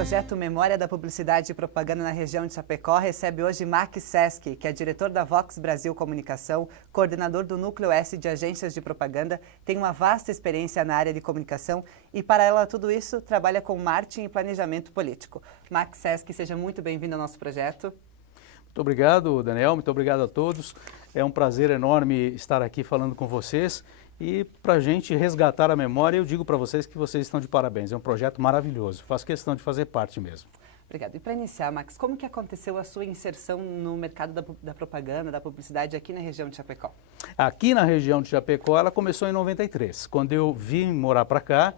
projeto Memória da Publicidade e Propaganda na região de Chapecó recebe hoje Max Seski, que é diretor da Vox Brasil Comunicação, coordenador do Núcleo S de Agências de Propaganda, tem uma vasta experiência na área de comunicação e, paralelo a tudo isso, trabalha com marketing e planejamento político. Max Seski, seja muito bem-vindo ao nosso projeto. Muito obrigado, Daniel, muito obrigado a todos. É um prazer enorme estar aqui falando com vocês. E para a gente resgatar a memória, eu digo para vocês que vocês estão de parabéns. É um projeto maravilhoso. Faço questão de fazer parte mesmo. Obrigada. E para iniciar, Max, como que aconteceu a sua inserção no mercado da propaganda, da publicidade aqui na região de Chapecó? Aqui na região de Chapecó, ela começou em 93. Quando eu vim morar para cá,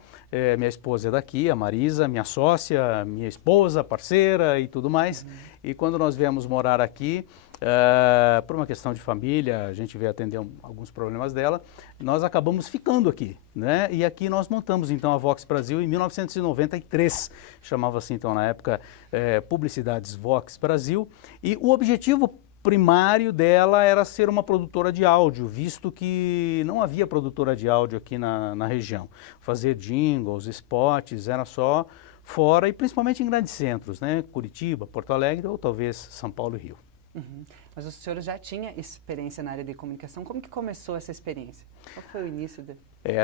minha esposa é daqui, a Marisa, minha sócia, minha esposa, parceira e tudo mais. E quando nós viemos morar aqui, por uma questão de família, a gente veio atender alguns problemas dela, nós acabamos ficando aqui, né? E aqui nós montamos então a Vox Brasil em 1993, chamava-se então na época Publicidades Vox Brasil, e o objetivo primário dela era ser uma produtora de áudio, visto que não havia produtora de áudio aqui na região. Fazer jingles, spots, era só fora e principalmente em grandes centros, né? Curitiba, Porto Alegre ou talvez São Paulo e Rio. Uhum. Mas o senhor já tinha experiência na área de comunicação. Como que começou essa experiência? Qual foi o início?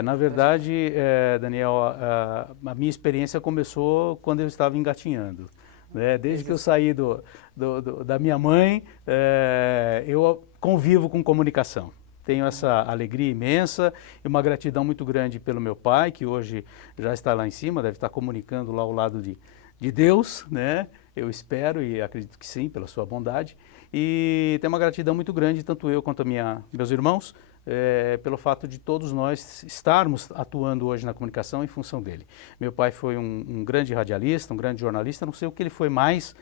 Na verdade, Daniel, a minha experiência começou quando eu estava engatinhando. Né? Desde que eu saí da minha mãe, eu convivo com comunicação. Tenho essa alegria imensa e uma gratidão muito grande pelo meu pai, que hoje já está lá em cima, deve estar comunicando lá ao lado de Deus, né? Eu espero e acredito que sim, pela sua bondade. E tenho uma gratidão muito grande, tanto eu quanto meus irmãos, pelo fato de todos nós estarmos atuando hoje na comunicação em função dele. Meu pai foi um grande radialista, um grande jornalista, não sei o que ele foi mais,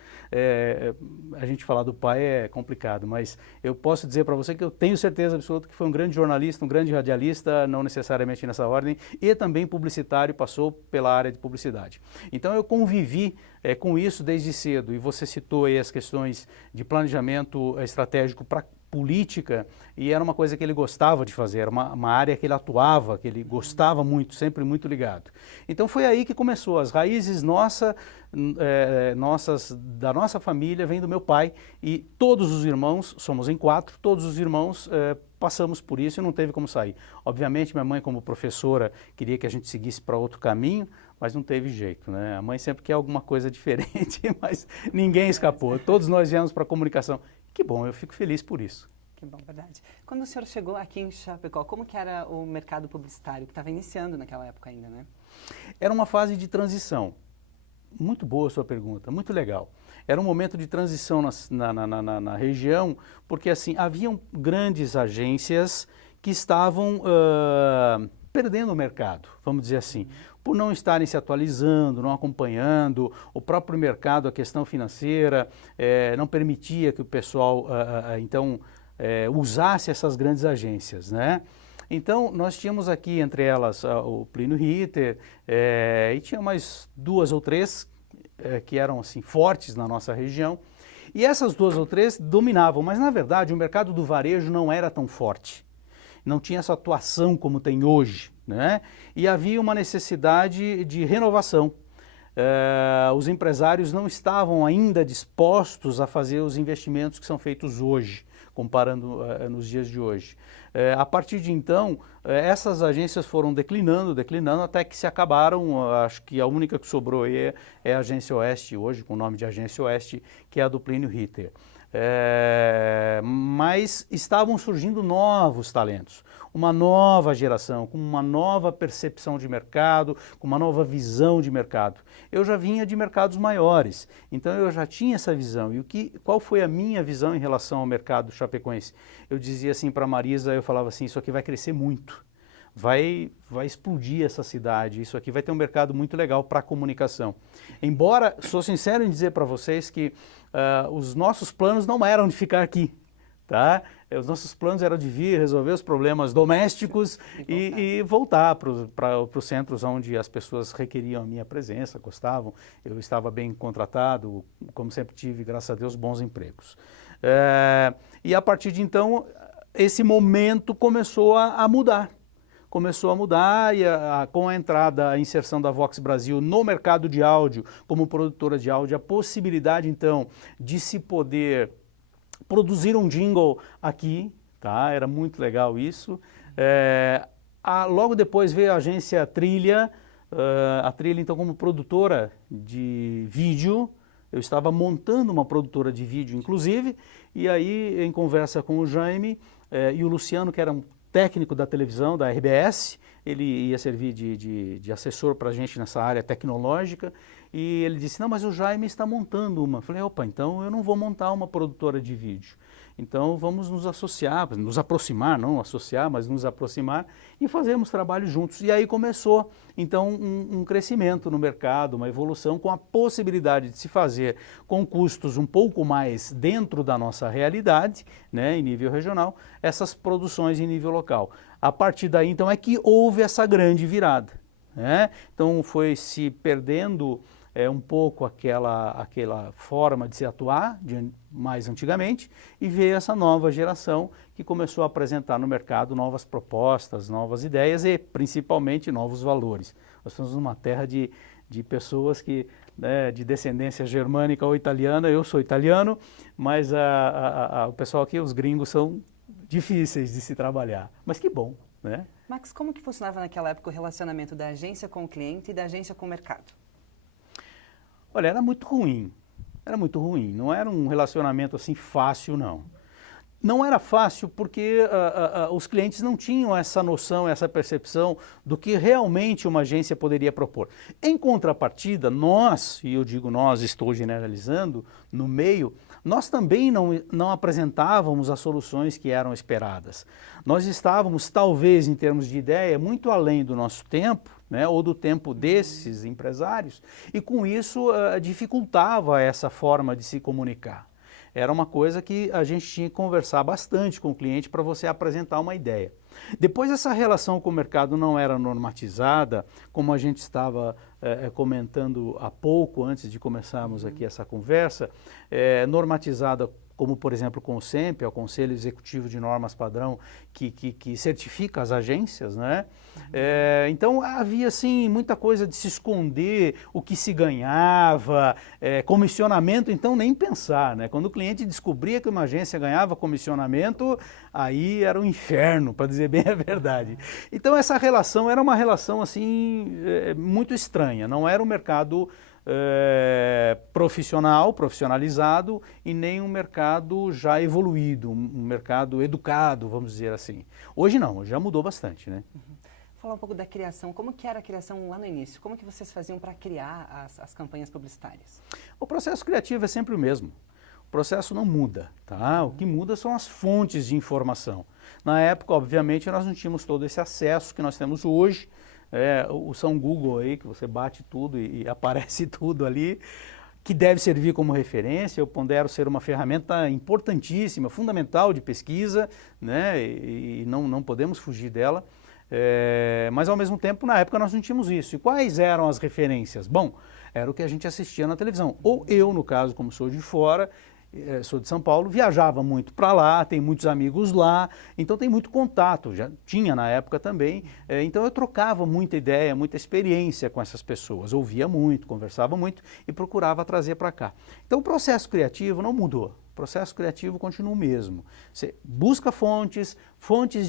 a gente falar do pai é complicado, mas eu posso dizer para você que eu tenho certeza absoluta que foi um grande jornalista, um grande radialista, não necessariamente nessa ordem, e também publicitário, passou pela área de publicidade. Então eu convivi com isso desde cedo, e você citou aí as questões de planejamento estratégico para política, e era uma coisa que ele gostava de fazer, era uma área que ele atuava, que ele gostava muito, sempre muito ligado. Então foi aí que começou, as raízes da nossa família vem do meu pai, e todos os irmãos, somos em 4, todos os irmãos passamos por isso e não teve como sair. Obviamente minha mãe como professora queria que a gente seguisse para outro caminho, mas não teve jeito, né? A mãe sempre quer alguma coisa diferente, mas ninguém escapou, todos nós viemos para a comunicação. Que bom, eu fico feliz por isso. Que bom, verdade. Quando o senhor chegou aqui em Chapecó, como que era o mercado publicitário, que estava iniciando naquela época ainda, né? Era uma fase de transição. Muito boa a sua pergunta, muito legal. Era um momento de transição na região, porque assim, haviam grandes agências que estavam perdendo o mercado, vamos dizer assim, por não estarem se atualizando, não acompanhando, o próprio mercado, a questão financeira, não permitia que o pessoal, usasse essas grandes agências, né? Então, nós tínhamos aqui, entre elas, o Plínio Ritter, e tinha mais 2 ou 3 que eram assim, fortes na nossa região, e essas 2 ou 3 dominavam, mas na verdade o mercado do varejo não era tão forte. Não tinha essa atuação como tem hoje, né? E havia uma necessidade de renovação. Os empresários não estavam ainda dispostos a fazer os investimentos que são feitos hoje, comparando nos dias de hoje. A partir de então, essas agências foram declinando, até que se acabaram. Acho que a única que sobrou aí é a Agência Oeste, hoje com o nome de Agência Oeste, que é a do Plínio Ritter. Mas estavam surgindo novos talentos, uma nova geração, com uma nova percepção de mercado, com uma nova visão de mercado. Eu já vinha de mercados maiores, então eu já tinha essa visão. E qual foi a minha visão em relação ao mercado chapecoense? Eu dizia assim para a Marisa, eu falava assim, isso aqui vai crescer muito. Vai explodir essa cidade, isso aqui vai ter um mercado muito legal para a comunicação. Embora, sou sincero em dizer para vocês que os nossos planos não eram de ficar aqui, tá? Os nossos planos eram de vir, resolver os problemas domésticos e voltar para os centros onde as pessoas requeriam a minha presença, gostavam. Eu estava bem contratado, como sempre tive, graças a Deus, bons empregos. E a partir de então, esse momento começou a mudar. começou a mudar e com a entrada, a inserção da Vox Brasil no mercado de áudio, como produtora de áudio, a possibilidade então de se poder produzir um jingle aqui, tá? Era muito legal isso. Logo depois veio a agência Trilha, a Trilha então como produtora de vídeo. Eu estava montando uma produtora de vídeo, inclusive, e aí, em conversa com o Jaime e o Luciano, que era um técnico da televisão, da RBS, ele ia servir de assessor para a gente nessa área tecnológica, e ele disse, não, mas o Jaime está montando uma. Eu falei, opa, então eu não vou montar uma produtora de vídeo. Então vamos nos associar, nos aproximar, não associar, mas nos aproximar e fazermos trabalho juntos. E aí começou então um crescimento no mercado, uma evolução com a possibilidade de se fazer com custos um pouco mais dentro da nossa realidade, né, em nível regional, essas produções em nível local. A partir daí então é que houve essa grande virada, né? Então foi se perdendo um pouco aquela forma de se atuar mais antigamente e veio essa nova geração que começou a apresentar no mercado novas propostas, novas ideias e principalmente novos valores. Nós estamos numa terra de pessoas que, né, de descendência germânica ou italiana, eu sou italiano, mas o pessoal aqui, os gringos, são difíceis de se trabalhar, mas que bom, né? Max, como que funcionava naquela época o relacionamento da agência com o cliente e da agência com o mercado? Olha, era muito ruim, não era um relacionamento assim fácil, não. Não era fácil porque os clientes não tinham essa noção, essa percepção do que realmente uma agência poderia propor. Em contrapartida, nós, e eu digo nós, estou generalizando, no meio, nós também não apresentávamos as soluções que eram esperadas. Nós estávamos, talvez, em termos de ideia, muito além do nosso tempo, né, ou do tempo desses empresários, e com isso dificultava essa forma de se comunicar. Era uma coisa que a gente tinha que conversar bastante com o cliente para você apresentar uma ideia. Depois essa relação com o mercado não era normatizada, como a gente estava comentando há pouco, antes de começarmos aqui essa conversa, normatizada como, por exemplo, com o CENPE, o Conselho Executivo de Normas Padrão, que certifica as agências, né? Então havia, assim, muita coisa de se esconder, o que se ganhava, comissionamento, então nem pensar, né? Quando o cliente descobria que uma agência ganhava comissionamento, aí era um inferno, para dizer bem a verdade. Então essa relação era uma relação, assim, muito estranha, não era um mercado profissionalizado e nem um mercado já evoluído, um mercado educado, vamos dizer assim. Hoje não, já mudou bastante, né? Falar um pouco da criação, como que era a criação lá no início? Como que vocês faziam para criar as campanhas publicitárias? O processo criativo é sempre o mesmo. O processo não muda, tá? O que muda são as fontes de informação. Na época, obviamente, nós não tínhamos todo esse acesso que nós temos hoje. O São Google aí, que você bate tudo e aparece tudo ali, que deve servir como referência. Eu pondero ser uma ferramenta importantíssima, fundamental de pesquisa, né? E não podemos fugir dela. Mas ao mesmo tempo, na época, nós não tínhamos isso. E quais eram as referências? Bom, era o que a gente assistia na televisão. Ou eu, no caso, como sou de fora, sou de São Paulo, viajava muito para lá, tenho muitos amigos lá, então tem muito contato, já tinha na época também, então eu trocava muita ideia, muita experiência com essas pessoas, ouvia muito, conversava muito e procurava trazer para cá. Então o processo criativo não mudou. O processo criativo continua o mesmo. Você busca fontes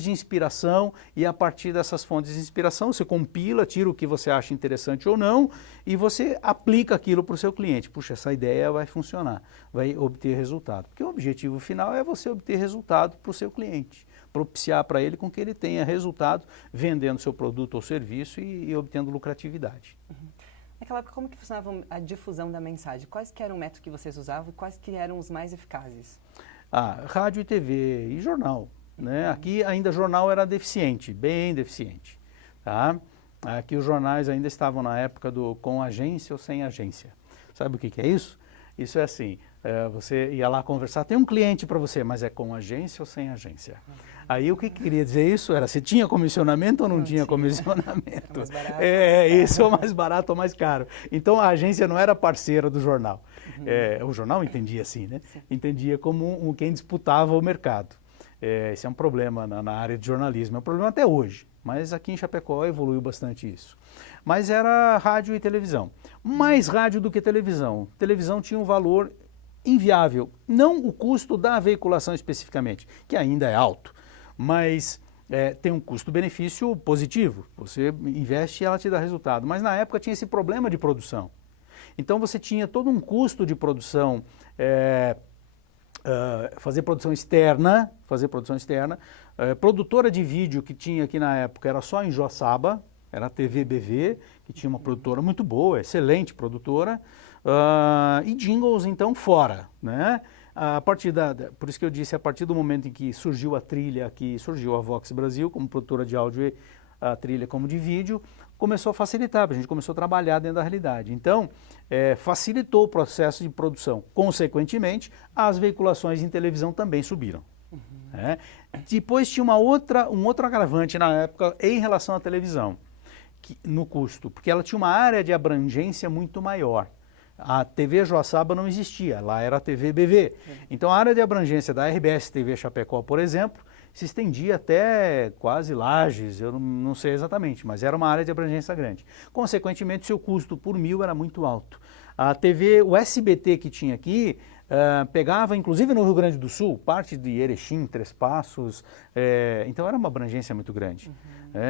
de inspiração e a partir dessas fontes de inspiração você compila, tira o que você acha interessante ou não e você aplica aquilo para o seu cliente. Puxa, essa ideia vai funcionar, vai obter resultado. Porque o objetivo final é você obter resultado para o seu cliente, propiciar para ele com que ele tenha resultado vendendo seu produto ou serviço e obtendo lucratividade. Uhum. Naquela época, como que funcionava a difusão da mensagem? Quais que eram o método que vocês usavam e quais que eram os mais eficazes? Rádio e TV e jornal, né? Aqui ainda jornal era deficiente, bem deficiente, tá? Aqui os jornais ainda estavam na época do com agência ou sem agência. Sabe o que é isso? Isso é assim, você ia lá conversar, tem um cliente para você, mas é com agência ou sem agência? Aí o que queria dizer isso era se tinha comissionamento ou não tinha comissionamento. Mais barato, isso é o mais barato ou mais caro. Então a agência não era parceira do jornal. O jornal entendia assim, né? Entendia como quem disputava o mercado. Esse é um problema na área de jornalismo, é um problema até hoje, mas aqui em Chapecó evoluiu bastante isso. Mas era rádio e televisão, mais rádio do que televisão. Televisão tinha um valor inviável, não o custo da veiculação especificamente, que ainda é alto, mas tem um custo-benefício positivo, você investe e ela te dá resultado, mas na época tinha esse problema de produção. Então você tinha todo um custo de produção, fazer produção externa, produtora de vídeo que tinha aqui na época era só em Joaçaba, era a TV BV, que tinha uma produtora muito boa, excelente produtora, e jingles então fora, né? A partir por isso que eu disse, a partir do momento em que surgiu a trilha, aqui surgiu a Vox Brasil como produtora de áudio e a trilha como de vídeo, começou a facilitar, a gente começou a trabalhar dentro da realidade. Então, facilitou o processo de produção. Consequentemente, as veiculações em televisão também subiram. Depois tinha um outro agravante na época em relação à televisão, no custo, porque ela tinha uma área de abrangência muito maior. A TV Joaçaba não existia, lá era a TV BV. Então a área de abrangência da RBS TV Chapecó, por exemplo, se estendia até quase Lages, eu não sei exatamente, mas era uma área de abrangência grande. Consequentemente, seu custo por mil era muito alto. A TV, o SBT que tinha aqui, pegava, inclusive no Rio Grande do Sul, parte de Erechim, Três Passos, então era uma abrangência muito grande.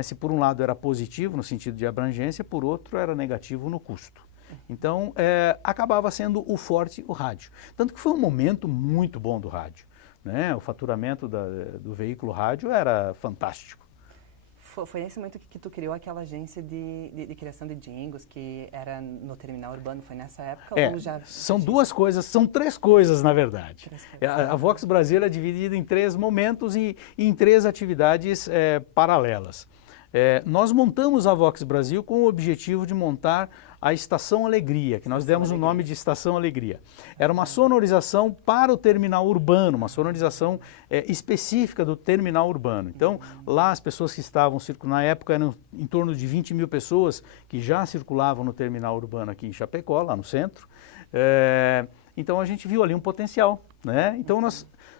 Se por um lado era positivo no sentido de abrangência, por outro era negativo no custo. Então, acabava sendo o forte o rádio. Tanto que foi um momento muito bom do rádio, né? O faturamento do veículo rádio era fantástico. Foi nesse momento que tu criou aquela agência de criação de jingles, que era no terminal urbano, foi nessa época? Ou já são duas coisas, são três coisas na verdade. A Vox Brasil é dividida em três momentos e em três atividades paralelas. Nós montamos a Vox Brasil com o objetivo de montar a Estação Alegria, que nós demos o nome de Estação Alegria. Era uma sonorização para o terminal urbano, uma sonorização específica do terminal urbano. Então, lá as pessoas que estavam circulando, na época eram em torno de 20 mil pessoas que já circulavam no terminal urbano aqui em Chapecó, lá no centro. Então a gente viu ali um potencial, né? Então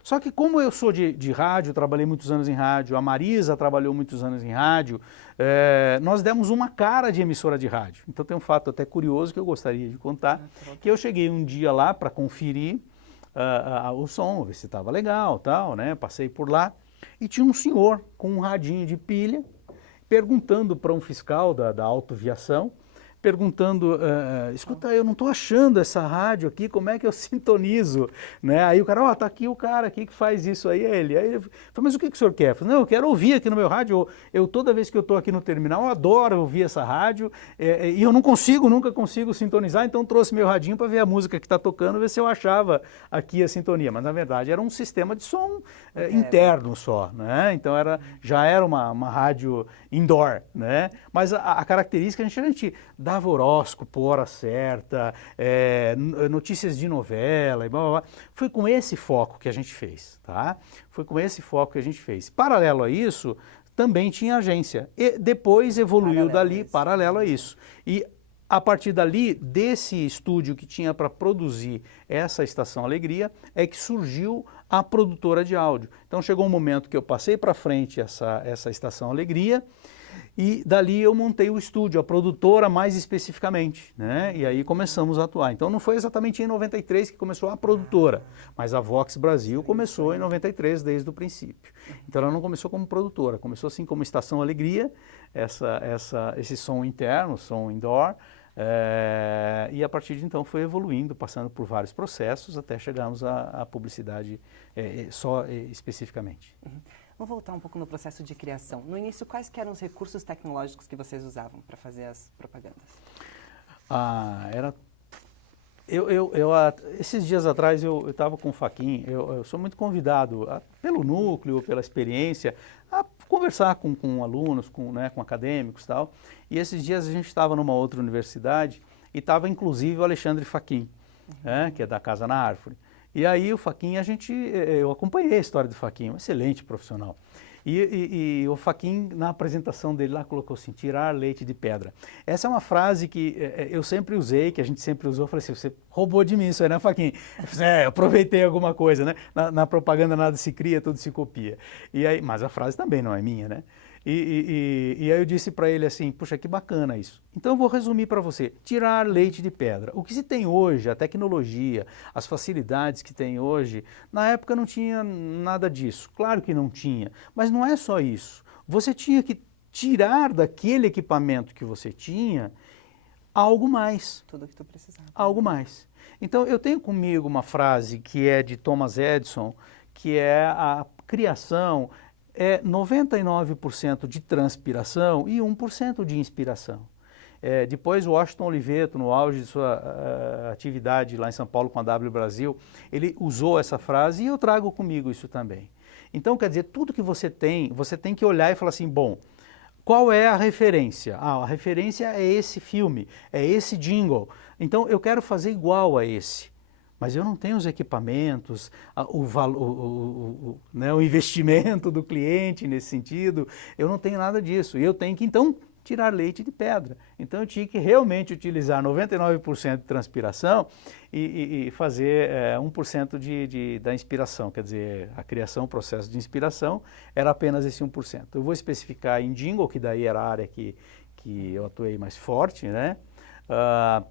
só que como eu sou de rádio, trabalhei muitos anos em rádio, a Marisa trabalhou muitos anos em rádio, nós demos uma cara de emissora de rádio. Então tem um fato até curioso que eu gostaria de contar, que eu cheguei um dia lá para conferir o som, ver se estava legal, tal, né? Passei por lá e tinha um senhor com um radinho de pilha perguntando para um fiscal da autoviação, perguntando, escuta, eu não estou achando essa rádio aqui, como é que eu sintonizo? Né? Aí o cara, tá aqui o cara aqui que faz isso aí, é ele. Aí ele falou, mas o que o senhor quer? Eu falei, não, eu quero ouvir aqui no meu rádio, toda vez que eu estou aqui no terminal, eu adoro ouvir essa rádio, e eu nunca consigo sintonizar, então trouxe meu radinho para ver a música que está tocando, ver se eu achava aqui a sintonia. Mas na verdade era um sistema de som interno só, né? Então já era uma rádio indoor, né? Mas a característica, a gente dava horóscopo, hora certa, notícias de novela e blá, blá, blá. Foi com esse foco que a gente fez, tá? Foi com esse foco que a gente fez. Paralelo a isso, também tinha agência. E depois evoluiu paralelo a isso. E a partir dali, desse estúdio que tinha para produzir essa Estação Alegria, é que surgiu a produtora de áudio. Então chegou um momento que eu passei para frente essa Estação Alegria, e dali eu montei o estúdio, a produtora mais especificamente, né? E aí começamos a atuar. Então não foi exatamente em 93 que começou a produtora, mas a Vox Brasil começou em 93 desde o princípio. Então ela não começou como produtora, começou assim como Estação Alegria, esse som interno, som indoor, e a partir de então foi evoluindo, passando por vários processos até chegarmos à publicidade só especificamente. Vamos voltar um pouco no processo de criação. No início, quais que eram os recursos tecnológicos que vocês usavam para fazer as propagandas? Esses dias atrás eu estava com o Faquin, eu sou muito convidado pelo núcleo, pela experiência, a conversar com alunos, com acadêmicos e tal. E esses dias a gente estava numa outra universidade e estava inclusive o Alexandre Faquin, que é da Casa na Árvore. E aí o Faquin, eu acompanhei a história do Faquin, um excelente profissional. E o Faquin, na apresentação dele lá, colocou assim, tirar leite de pedra. Essa é uma frase que eu sempre usei, que a gente sempre usou. Eu falei assim, você roubou de mim isso aí, né, Faquin? Eu aproveitei alguma coisa, né? Na propaganda nada se cria, tudo se copia. E aí, mas a frase também não é minha, né? E aí eu disse para ele assim, puxa, que bacana isso. Então eu vou resumir para você, tirar leite de pedra. O que se tem hoje, a tecnologia, as facilidades que tem hoje, na época não tinha nada disso. Claro que não tinha, mas não é só isso. Você tinha que tirar daquele equipamento que você tinha algo mais. Tudo que tu precisava. Algo mais. Então eu tenho comigo uma frase que é de Thomas Edison, que é a criação é 99% de transpiração e 1% de inspiração. Depois o Washington Oliveto, no auge de sua atividade lá em São Paulo com a W Brasil, ele usou essa frase e eu trago comigo isso também. Então, quer dizer, tudo que você tem que olhar e falar assim, bom, qual é a referência? A referência é esse filme, é esse jingle. Então eu quero fazer igual a esse. Mas eu não tenho os equipamentos, o investimento do cliente nesse sentido, eu não tenho nada disso. E eu tenho que, então, tirar leite de pedra. Então eu tinha que realmente utilizar 99% de transpiração e fazer 1% da inspiração. Quer dizer, a criação, o processo de inspiração era apenas esse 1%. Eu vou especificar em jingle, que daí era a área que eu atuei mais forte, né? Para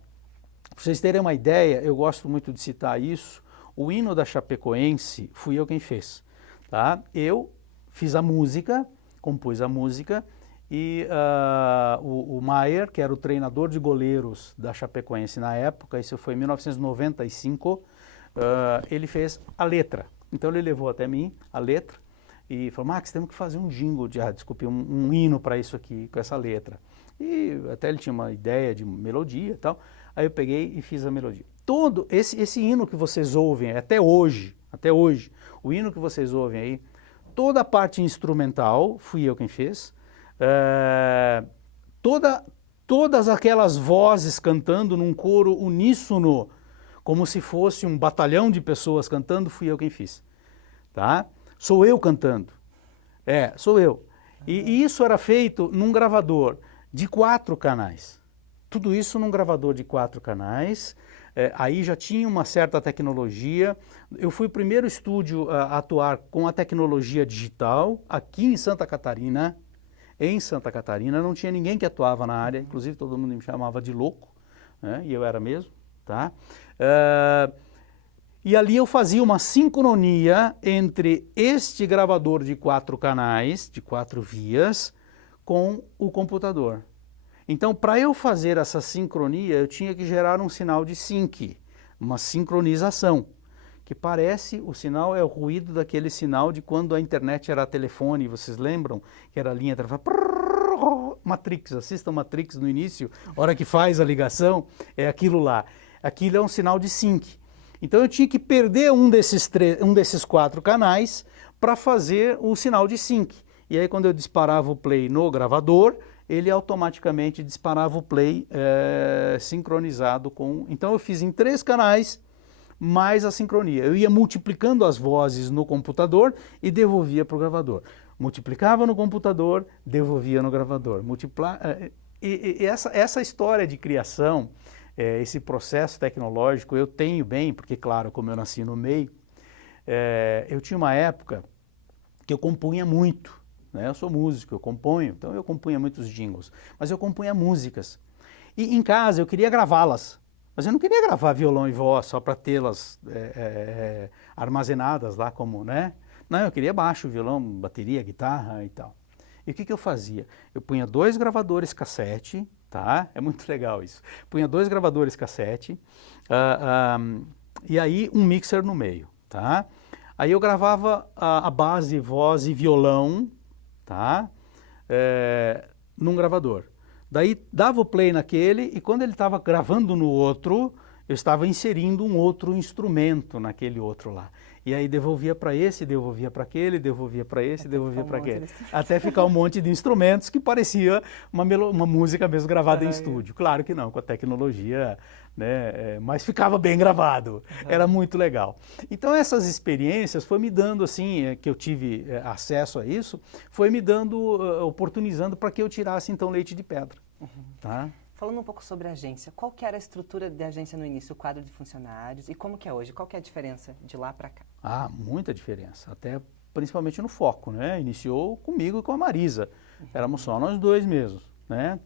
vocês terem uma ideia, eu gosto muito de citar isso, o hino da Chapecoense fui eu quem fez. Tá? Eu fiz a música, compus a música, e o Maier, que era o treinador de goleiros da Chapecoense na época, isso foi em 1995, ele fez a letra. Então ele levou até mim a letra e falou, Max, temos que fazer um jingle, um hino para isso aqui, com essa letra. E até ele tinha uma ideia de melodia e tal. Aí eu peguei e fiz a melodia. Todo esse hino que vocês ouvem até hoje, o hino que vocês ouvem aí, toda a parte instrumental fui eu quem fez. Todas aquelas vozes cantando num coro uníssono, como se fosse um batalhão de pessoas cantando, fui eu quem fiz. Tá? Sou eu cantando. Sou eu. E isso era feito num gravador de 4 canais. Tudo isso num gravador de 4 canais, aí já tinha uma certa tecnologia. Eu fui o primeiro estúdio a atuar com a tecnologia digital aqui em Santa Catarina. Em Santa Catarina não tinha ninguém que atuava na área, inclusive todo mundo me chamava de louco, né? E eu era mesmo. Tá? E ali eu fazia uma sincronia entre este gravador de 4 canais, de 4 vias, com o computador. Então, para eu fazer essa sincronia, eu tinha que gerar um sinal de sync, uma sincronização, que parece, o sinal é o ruído daquele sinal de quando a internet era telefone, vocês lembram? Que era a linha telefone, Matrix, assistam Matrix no início, a hora que faz a ligação, é aquilo lá. Aquilo é um sinal de sync. Então eu tinha que perder um desses 4 canais para fazer o sinal de sync. E aí quando eu disparava o play no gravador, ele automaticamente disparava o play sincronizado com... Então eu fiz em 3 canais, mais a sincronia. Eu ia multiplicando as vozes no computador e devolvia para o gravador. Multiplicava no computador, devolvia no gravador. Essa história de criação, esse processo tecnológico, eu tenho bem, porque claro, como eu nasci no meio, eu tinha uma época que eu compunha muito. Eu sou músico, eu componho, então eu compunha muitos jingles, mas eu compunha músicas. E em casa eu queria gravá-las, mas eu não queria gravar violão e voz só para tê-las armazenadas lá como, né? Não, eu queria baixo, violão, bateria, guitarra e tal. E o que eu fazia? Eu punha 2 gravadores cassete, tá? É muito legal isso. Punha 2 gravadores cassete e aí um mixer no meio, tá? Aí eu gravava a base, voz e violão, tá? Num gravador. Daí dava o play naquele e quando ele estava gravando no outro, eu estava inserindo um outro instrumento naquele outro lá. E aí devolvia para esse, devolvia para aquele, devolvia para esse, devolvia para aquele. Até ficar um monte de instrumentos que parecia uma música mesmo gravada em estúdio. Claro que não, com a tecnologia, né, mas ficava bem gravado. Era muito legal. Então essas experiências foi me dando, assim, que eu tive acesso a isso, foi me dando, oportunizando para que eu tirasse então leite de pedra. Tá? Falando um pouco sobre a agência, qual que era a estrutura da agência no início, o quadro de funcionários e como que é hoje? Qual que é a diferença de lá para cá? Ah, muita diferença, até principalmente no foco, né? Iniciou comigo e com a Marisa, éramos só nós dois mesmos, né?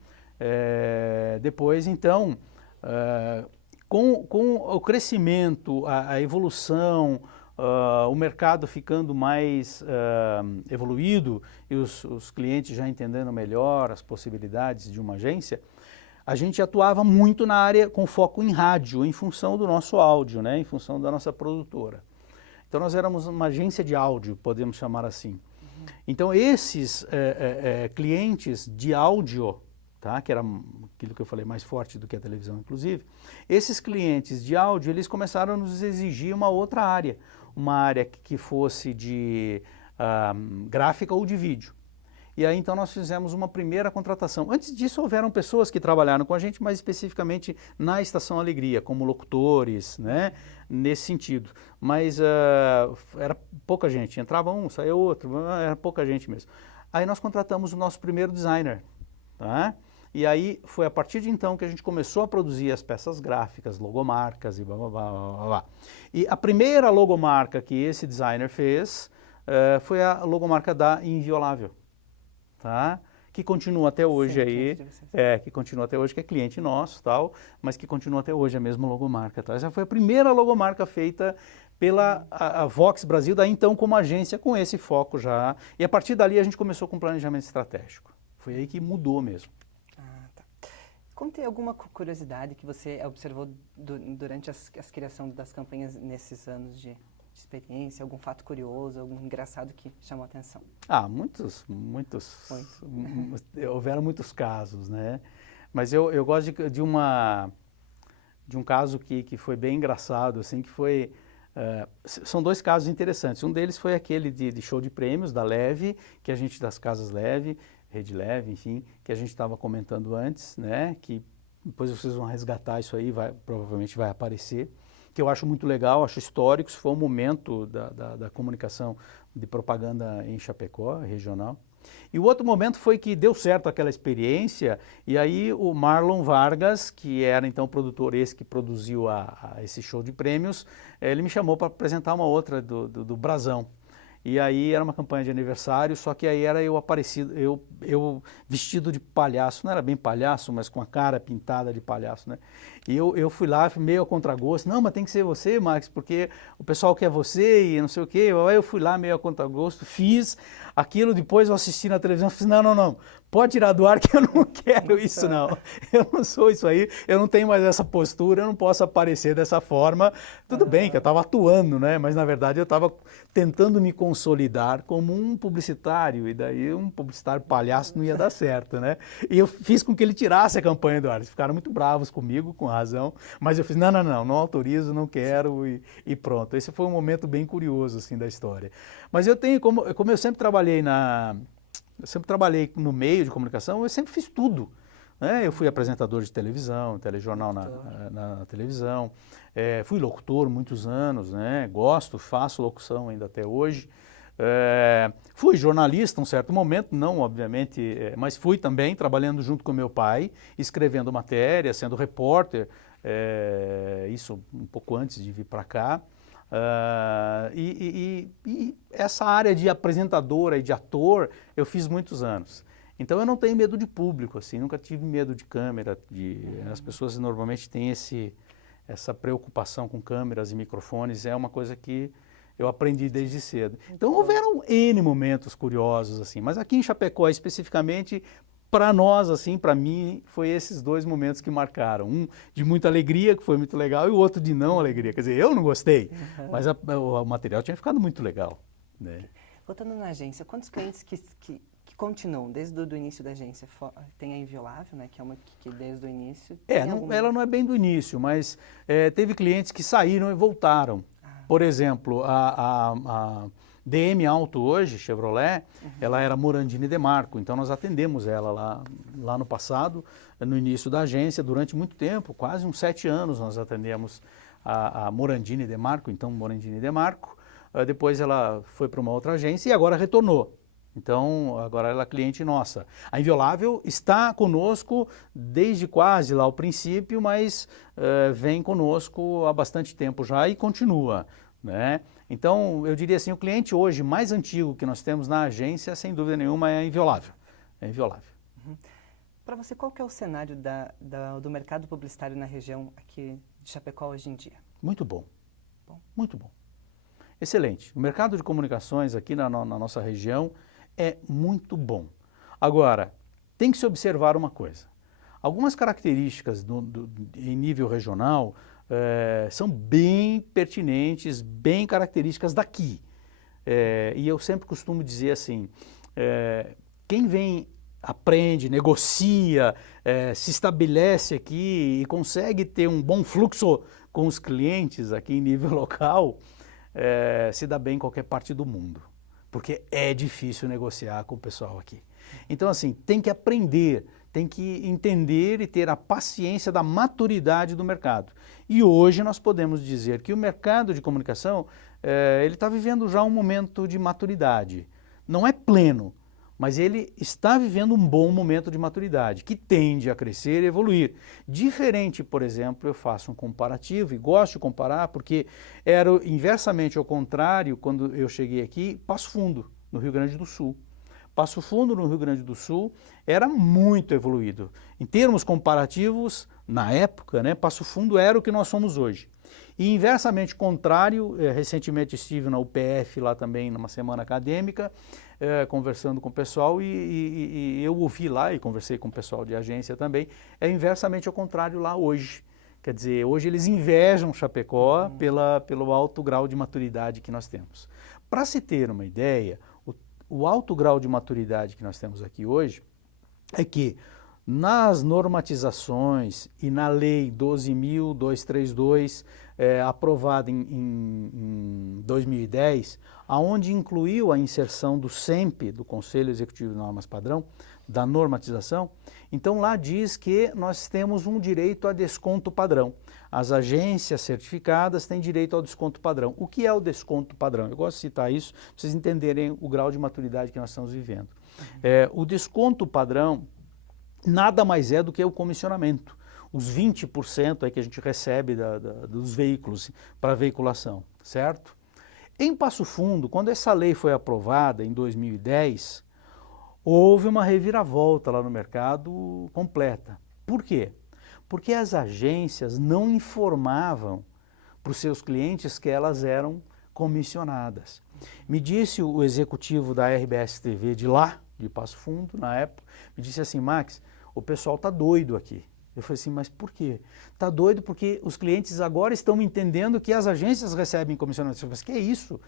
Depois, então, com o crescimento, a evolução, o mercado ficando mais evoluído e os clientes já entendendo melhor as possibilidades de uma agência, a gente atuava muito na área com foco em rádio, em função do nosso áudio, né? Em função da nossa produtora. Então nós éramos uma agência de áudio, podemos chamar assim. Então esses clientes de áudio, tá? Que era aquilo que eu falei mais forte do que a televisão inclusive, esses clientes de áudio, eles começaram a nos exigir uma outra área, uma área que fosse de gráfica ou de vídeo. E aí então nós fizemos uma primeira contratação. Antes disso houveram pessoas que trabalharam com a gente, mas especificamente na Estação Alegria, como locutores, né, nesse sentido. Mas era pouca gente, entrava um, saía outro, era pouca gente mesmo. Aí nós contratamos o nosso primeiro designer, tá? E aí foi a partir de então que a gente começou a produzir as peças gráficas, logomarcas e blá, blá, blá, blá, blá. E a primeira logomarca que esse designer fez foi a logomarca da Inviolável. Tá? Que continua até hoje. Sim, aí, que continua até hoje, que é cliente nosso, tal, mas que continua até hoje a mesma logomarca. Tá? Essa foi a primeira logomarca feita pela a Vox Brasil, daí então como agência com esse foco já, e a partir dali a gente começou com planejamento estratégico. Foi aí que mudou mesmo. Tá. Conte alguma curiosidade que você observou durante a criação das campanhas nesses anos de experiência, algum fato curioso, algum engraçado que chamou a atenção? Muitos. Houveram muitos casos, né? Mas eu gosto de um caso que foi bem engraçado, assim, que foi... são dois casos interessantes. Um deles foi aquele de show de prêmios da Leve, que a gente, das casas Leve, Rede Leve, enfim, que a gente estava comentando antes, né? Que depois vocês vão resgatar isso aí, provavelmente vai aparecer. Que eu acho muito legal, acho histórico, isso foi um momento da comunicação de propaganda em Chapecó, regional. E o outro momento foi que deu certo aquela experiência, e aí o Marlon Vargas, que era então o produtor esse que produziu esse show de prêmios, ele me chamou para apresentar uma outra do Brasão. E aí era uma campanha de aniversário, só que aí era eu aparecido, eu vestido de palhaço, não era bem palhaço, mas com a cara pintada de palhaço, né? E eu fui lá meio a contragosto, não, mas tem que ser você, Max, porque o pessoal quer você e não sei o quê. Aí eu fui lá meio a contragosto, fiz aquilo, depois eu assisti na televisão, fiz, não, pode tirar do ar que eu não quero isso não, eu não sou isso aí, eu não tenho mais essa postura, eu não posso aparecer dessa forma. Tudo bem que eu estava atuando, né? Mas na verdade eu estava tentando me consolidar como um publicitário, e daí um publicitário palhaço não ia dar certo, né? E eu fiz com que ele tirasse a campanha do ar. Eles ficaram muito bravos comigo, com razão, mas eu fiz, não autorizo, não quero, e pronto. Esse foi um momento bem curioso, assim, da história. Mas eu tenho, como eu sempre trabalhei no meio de comunicação, eu sempre fiz tudo. Né? Eu fui apresentador de televisão, telejornal na televisão, fui locutor muitos anos, né? Faço locução ainda até hoje. Fui jornalista um certo momento, não obviamente, mas fui também trabalhando junto com meu pai, escrevendo matéria, sendo repórter, isso um pouco antes de vir para cá. E essa área de apresentadora e de ator eu fiz muitos anos. Então eu não tenho medo de público, assim, nunca tive medo de câmera. As pessoas normalmente têm essa preocupação com câmeras e microfones, é uma coisa que eu aprendi desde cedo. Então houveram N momentos curiosos, assim, mas aqui em Chapecó especificamente, para nós, assim, para mim, foi esses dois momentos que marcaram. Um de muita alegria, que foi muito legal, e o outro de não alegria. Quer dizer, eu não gostei, mas o material tinha ficado muito legal. Né? Voltando na agência, quantos clientes que continuam desde o início da agência? Tem a Inviolável, né, que é uma que desde o início... Ela não é bem do início, mas teve clientes que saíram e voltaram. Por exemplo, a DM Auto hoje, Chevrolet, ela era Morandini Demarco, então nós atendemos ela lá no passado, no início da agência, durante muito tempo, quase uns 7 anos nós atendemos a Morandini Demarco, então Morandini Demarco, depois ela foi para uma outra agência e agora retornou. Então, agora ela é cliente nossa. A Inviolável está conosco desde quase lá o princípio, mas vem conosco há bastante tempo já e continua, né? Então, eu diria assim, o cliente hoje mais antigo que nós temos na agência, sem dúvida nenhuma, é a Inviolável. É a Inviolável. Para você, qual que é o cenário do mercado publicitário na região aqui de Chapecó hoje em dia? Muito bom. Muito bom. Excelente. O mercado de comunicações aqui na nossa região é muito bom. Agora, tem que se observar uma coisa. Algumas características em nível regional são bem pertinentes, bem características daqui. E eu sempre costumo dizer assim, quem vem, aprende, negocia, se estabelece aqui e consegue ter um bom fluxo com os clientes aqui em nível local, se dá bem em qualquer parte do mundo. Porque é difícil negociar com o pessoal aqui. Então, assim, tem que aprender, tem que entender e ter a paciência da maturidade do mercado. E hoje nós podemos dizer que o mercado de comunicação, ele está vivendo já um momento de maturidade. Não é pleno, mas ele está vivendo um bom momento de maturidade, que tende a crescer e evoluir. Diferente, por exemplo, eu faço um comparativo e gosto de comparar porque era inversamente ao contrário quando eu cheguei aqui, Passo Fundo, no Rio Grande do Sul. Passo Fundo, no Rio Grande do Sul, era muito evoluído. Em termos comparativos, na época, né, Passo Fundo era o que nós somos hoje. E inversamente contrário, recentemente estive na UPF lá também, numa semana acadêmica, conversando com o pessoal e eu ouvi lá e conversei com o pessoal de agência também, é inversamente ao contrário lá hoje. Quer dizer, hoje eles invejam Chapecó pelo alto grau de maturidade que nós temos. Para se ter uma ideia, o alto grau de maturidade que nós temos aqui hoje é que nas normatizações e na lei 12.232, aprovada em 2010, aonde incluiu a inserção do SEMP, do Conselho Executivo de Normas Padrão, da normatização, então lá diz que nós temos um direito a desconto padrão. As agências certificadas têm direito ao desconto padrão. O que é o desconto padrão? Eu gosto de citar isso para vocês entenderem o grau de maturidade que nós estamos vivendo. O desconto padrão nada mais é do que o comissionamento, os 20% aí que a gente recebe dos veículos para veiculação, certo? Em Passo Fundo, quando essa lei foi aprovada em 2010, houve uma reviravolta lá no mercado completa. Por quê? Porque as agências não informavam para os seus clientes que elas eram comissionadas. Me disse o executivo da RBS TV de lá, de Passo Fundo, na época, me disse assim, Max, o pessoal está doido aqui. Eu falei assim, mas por quê? Está doido porque os clientes agora estão entendendo que as agências recebem comissionamento. Eu falei, mas que é isso?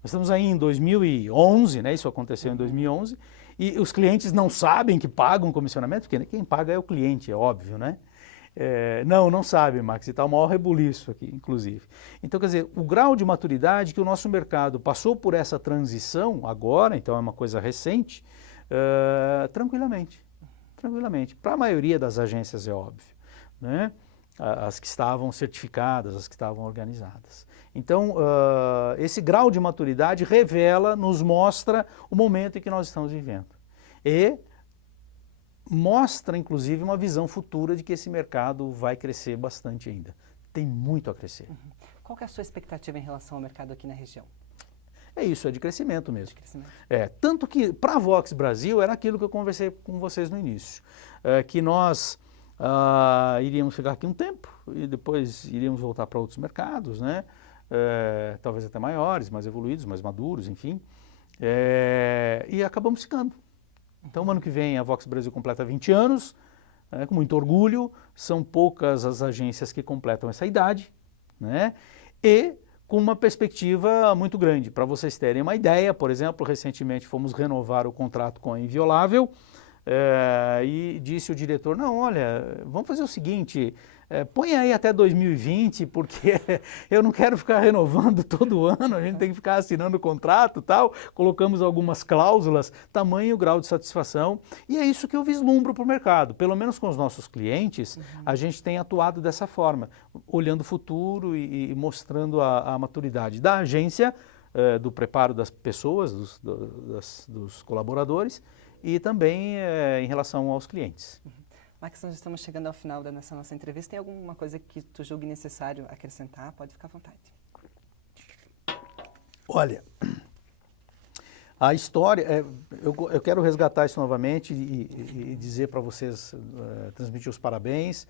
Nós estamos aí em 2011, né? Isso aconteceu em 2011, e os clientes não sabem que pagam comissionamento, porque quem paga é o cliente, é óbvio, né? Não sabe, Max, e está o maior rebuliço aqui, inclusive. Então, quer dizer, o grau de maturidade que o nosso mercado passou por essa transição agora, então é uma coisa recente, tranquilamente. Para a maioria das agências é óbvio, né? As que estavam certificadas, as que estavam organizadas. Então, esse grau de maturidade revela, nos mostra o momento em que nós estamos vivendo. E mostra, inclusive, uma visão futura de que esse mercado vai crescer bastante ainda. Tem muito a crescer. Qual que é a sua expectativa em relação ao mercado aqui na região? É isso, é de crescimento mesmo. De crescimento. Tanto que para a Vox Brasil era aquilo que eu conversei com vocês no início, que nós iríamos ficar aqui um tempo e depois iríamos voltar para outros mercados, né? Talvez até maiores, mais evoluídos, mais maduros, enfim, e acabamos ficando. Então, ano que vem a Vox Brasil completa 20 anos, com muito orgulho, são poucas as agências que completam essa idade, né? E com uma perspectiva muito grande. Para vocês terem uma ideia, por exemplo, recentemente fomos renovar o contrato com a Inviolável, e disse o diretor, não, olha, vamos fazer o seguinte, põe aí até 2020, porque eu não quero ficar renovando todo ano, a gente tem que ficar assinando o contrato e tal. Colocamos algumas cláusulas, tamanho grau de satisfação, e é isso que eu vislumbro para o mercado. Pelo menos com os nossos clientes, a gente tem atuado dessa forma, olhando o futuro e mostrando a maturidade da agência, do preparo das pessoas, dos colaboradores, e também em relação aos clientes. Max, nós estamos chegando ao final dessa nossa entrevista. Tem alguma coisa que tu julgue necessário acrescentar? Pode ficar à vontade. Olha, a história, eu quero resgatar isso novamente e dizer para vocês, transmitir os parabéns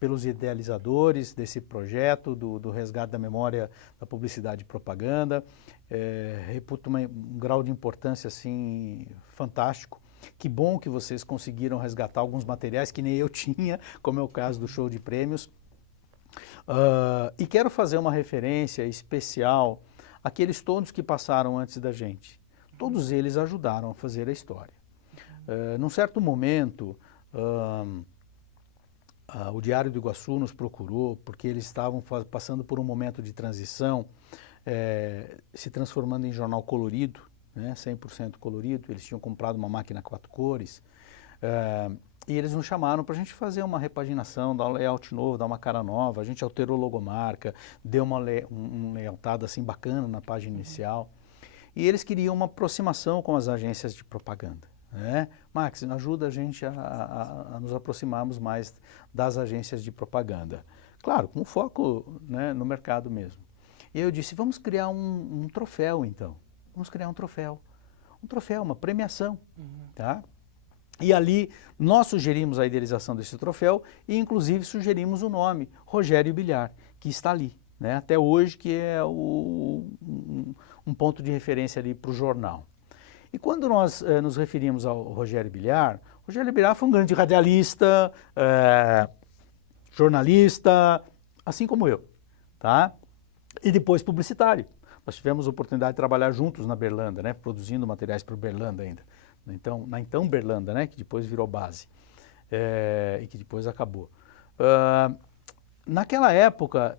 pelos idealizadores desse projeto, do resgate da memória da publicidade e propaganda. Reputo um grau de importância assim fantástico. Que bom que vocês conseguiram resgatar alguns materiais que nem eu tinha, como é o caso do show de prêmios. E quero fazer uma referência especial àqueles todos que passaram antes da gente. Todos eles ajudaram a fazer a história. Num certo momento, o Diário do Iguaçu nos procurou porque eles estavam passando por um momento de transição, se transformando em jornal colorido, né, 100% colorido. Eles tinham comprado uma máquina 4 cores, e eles nos chamaram para a gente fazer uma repaginação, dar um layout novo, dar uma cara nova. A gente alterou a logomarca, deu uma layoutada assim bacana na página inicial, e eles queriam uma aproximação com as agências de propaganda, né? Max, ajuda a gente a nos aproximarmos mais das agências de propaganda, claro, com foco, né, no mercado mesmo. E eu disse, vamos criar um troféu então. Vamos criar um troféu, uma premiação, tá? E ali nós sugerimos a idealização desse troféu e inclusive sugerimos o nome, Rogério Bilhar, que está ali, né? Até hoje, que é um ponto de referência ali para o jornal. E quando nós nos referimos ao Rogério Bilhar foi um grande radialista, jornalista, assim como eu, tá? E depois publicitário. Nós tivemos a oportunidade de trabalhar juntos na Berlanda, né, produzindo materiais para o Berlanda ainda. Então, na então Berlanda, né, que depois virou base, e que depois acabou. Naquela época,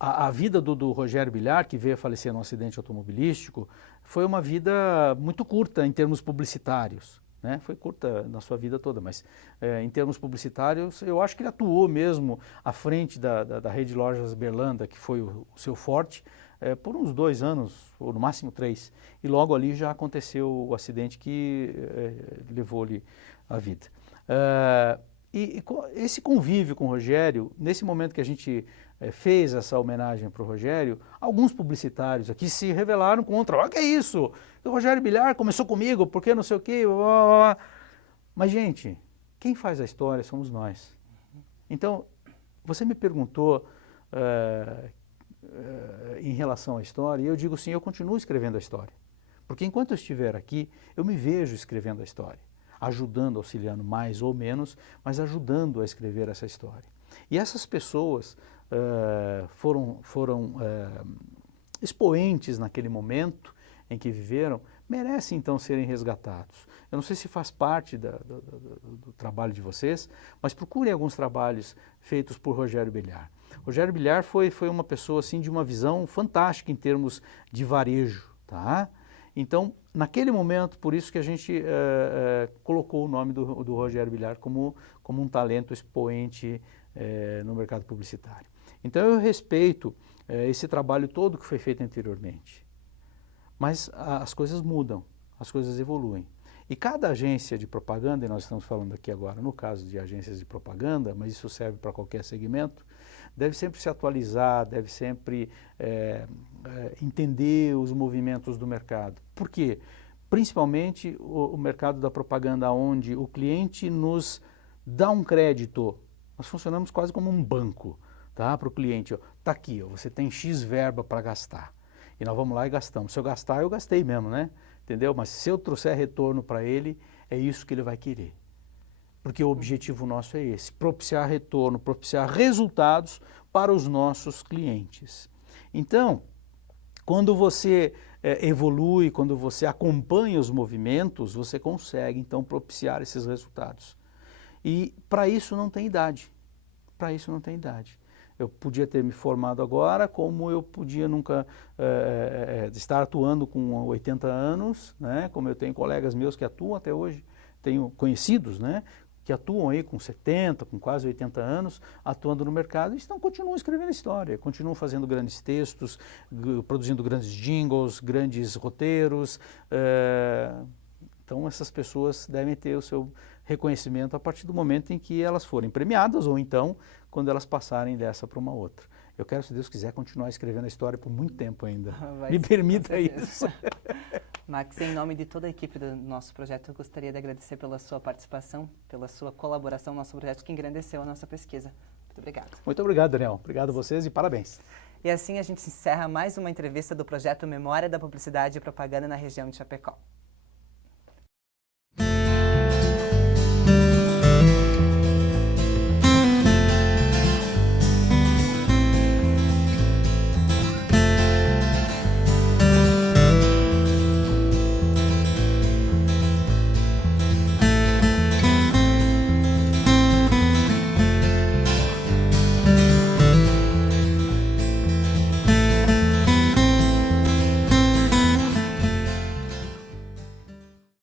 a vida do Rogério Bilhar, que veio a falecer num acidente automobilístico, foi uma vida muito curta em termos publicitários, né? Foi curta na sua vida toda, mas em termos publicitários, eu acho que ele atuou mesmo à frente da Rede Lojas Berlanda, que foi o seu forte, por uns 2 anos, ou no máximo 3. E logo ali já aconteceu o acidente que levou-lhe a vida. E esse convívio com o Rogério, nesse momento que a gente fez essa homenagem para o Rogério, alguns publicitários aqui se rebelaram contra. Olha, que é isso? O Rogério Bilhar começou comigo, porque não sei o quê. Blá, blá, blá. Mas, gente, quem faz a história somos nós. Então, você me perguntou em relação à história, e eu digo sim, eu continuo escrevendo a história. Porque enquanto eu estiver aqui, eu me vejo escrevendo a história, ajudando, auxiliando mais ou menos, mas ajudando a escrever essa história. E essas pessoas foram expoentes naquele momento em que viveram, merecem então serem resgatados. Eu não sei se faz parte do trabalho de vocês, mas procurem alguns trabalhos feitos por Rogério Bilhar. Rogério Bilhar foi uma pessoa assim, de uma visão fantástica em termos de varejo, tá? Então, naquele momento, por isso que a gente colocou o nome do Rogério Bilhar como um talento expoente no mercado publicitário. Então, eu respeito esse trabalho todo que foi feito anteriormente. Mas as coisas mudam, as coisas evoluem. E cada agência de propaganda, e nós estamos falando aqui agora no caso de agências de propaganda, mas isso serve para qualquer segmento, deve sempre se atualizar, deve sempre entender os movimentos do mercado. Por quê? Principalmente o mercado da propaganda, onde o cliente nos dá um crédito. Nós funcionamos quase como um banco, tá? Para o cliente. Está aqui, ó, você tem X verba para gastar. E nós vamos lá e gastamos. Se eu gastar, eu gastei mesmo, né? Entendeu? Mas se eu trouxer retorno para ele, é isso que ele vai querer. Porque o objetivo nosso é esse, propiciar retorno, propiciar resultados para os nossos clientes. Então, quando você evolui, quando você acompanha os movimentos, você consegue, então, propiciar esses resultados. E para isso não tem idade. Para isso não tem idade. Eu podia ter me formado agora, como eu podia nunca estar atuando com 80 anos, né? Como eu tenho colegas meus que atuam até hoje, tenho conhecidos, né? Que atuam aí com 70, com quase 80 anos, atuando no mercado e continuam escrevendo história, continuam fazendo grandes textos, produzindo grandes jingles, grandes roteiros. Então essas pessoas devem ter o seu reconhecimento a partir do momento em que elas forem premiadas ou então quando elas passarem dessa para uma outra. Eu quero, se Deus quiser, continuar escrevendo a história por muito tempo ainda. Me permita isso. Max, em nome de toda a equipe do nosso projeto, eu gostaria de agradecer pela sua participação, pela sua colaboração no nosso projeto que engrandeceu a nossa pesquisa. Muito obrigado. Muito obrigado, Daniel. Obrigado a vocês e parabéns. E assim a gente encerra mais uma entrevista do projeto Memória da Publicidade e Propaganda na região de Chapecó.